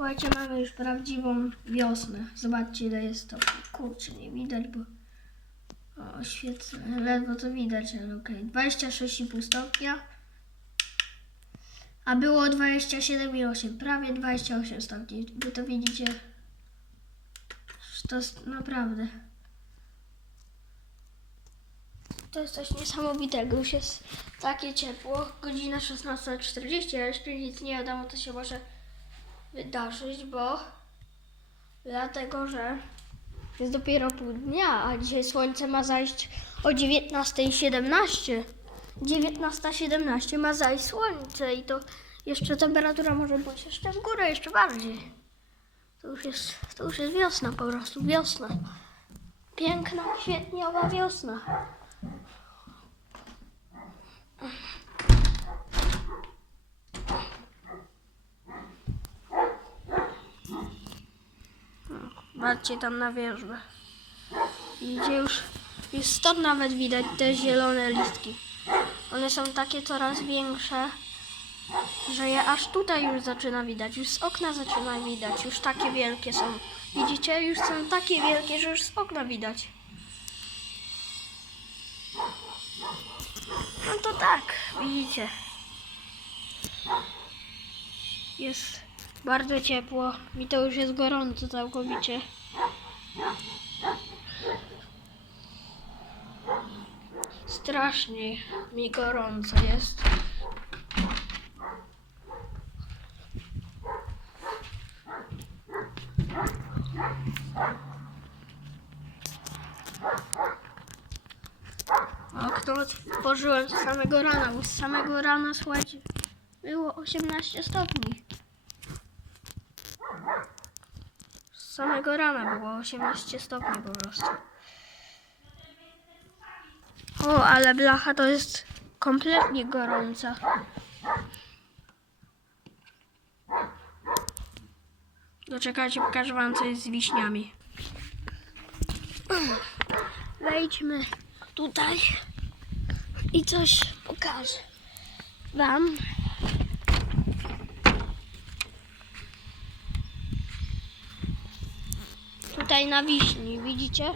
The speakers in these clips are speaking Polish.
Słuchajcie, mamy już prawdziwą wiosnę. Zobaczcie ile jest to. Kurczę, nie widać, bo... O, świetnie. Ledwo to widać, ale okej. 26,5 stopnia. A było 27,8. Prawie 28 stopni. Wy to widzicie. To jest naprawdę... To jest coś niesamowitego. Już jest takie ciepło. Godzina 16.40, a jeszcze nic nie wiadomo, co się może wydarzyć, bo dlatego, że jest dopiero pół dnia, a dzisiaj słońce ma zajść o 19.17. 19.17 ma zajść słońce i to jeszcze temperatura może pójść jeszcze w górę, jeszcze bardziej. To już jest, to już jest wiosna po prostu, wiosna. Piękna, kwietniowa wiosna. Patrzcie tam na wierzbę. Idzie już, już stąd nawet widać te zielone listki. One są takie coraz większe, że je aż tutaj już zaczyna widać. Już z okna zaczyna widać. Już takie wielkie są. Widzicie? Już są takie wielkie, że już z okna widać. No to tak, widzicie. Jest bardzo ciepło. Mi to już jest gorąco całkowicie. Strasznie mi gorąco jest. Okno otworzyłem z samego rana, bo z samego rana, słuchajcie, było 18 stopni. Z samego rana było 18 stopni po prostu. O, ale blacha to jest kompletnie gorąca. Doczekajcie, pokażę wam co jest z wiśniami. Wejdźmy tutaj i coś pokażę wam. Tutaj na wiśni, widzicie?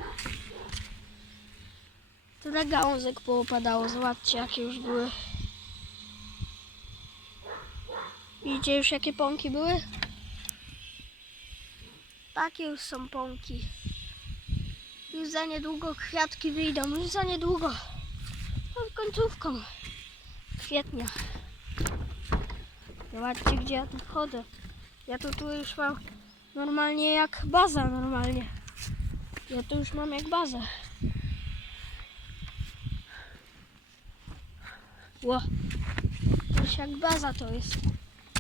Tyle gałązek poopadało. Zobaczcie, jakie już były. Widzicie już, jakie pąki były? Takie już są pąki. Już za niedługo kwiatki wyjdą. Już za niedługo. No, końcówką kwietnia. Zobaczcie, gdzie ja tu wchodzę. Ja tu, tu już mam normalnie jak baza normalnie. Ja tu już mam jak bazę. Ło. To już jak baza to jest.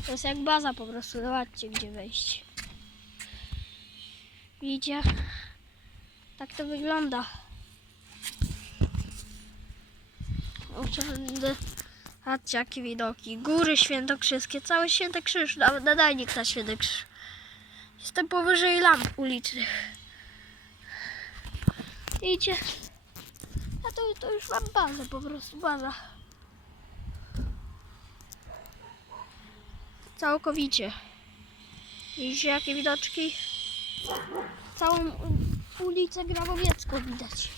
To jest jak baza po prostu. Zobaczcie gdzie wejść. Widzicie? Tak to wygląda. Patrzcie jakie widoki. Góry świętokrzyskie. Cały święty krzyż. Nawet nadajnik na święty krzyż. Jestem powyżej lamp ulicznych. Widzicie? Ja to, to już mam bazę po prostu. Baza. Całkowicie. Widzicie jakie widoczki? Całą ulicę Grabowiecką widać.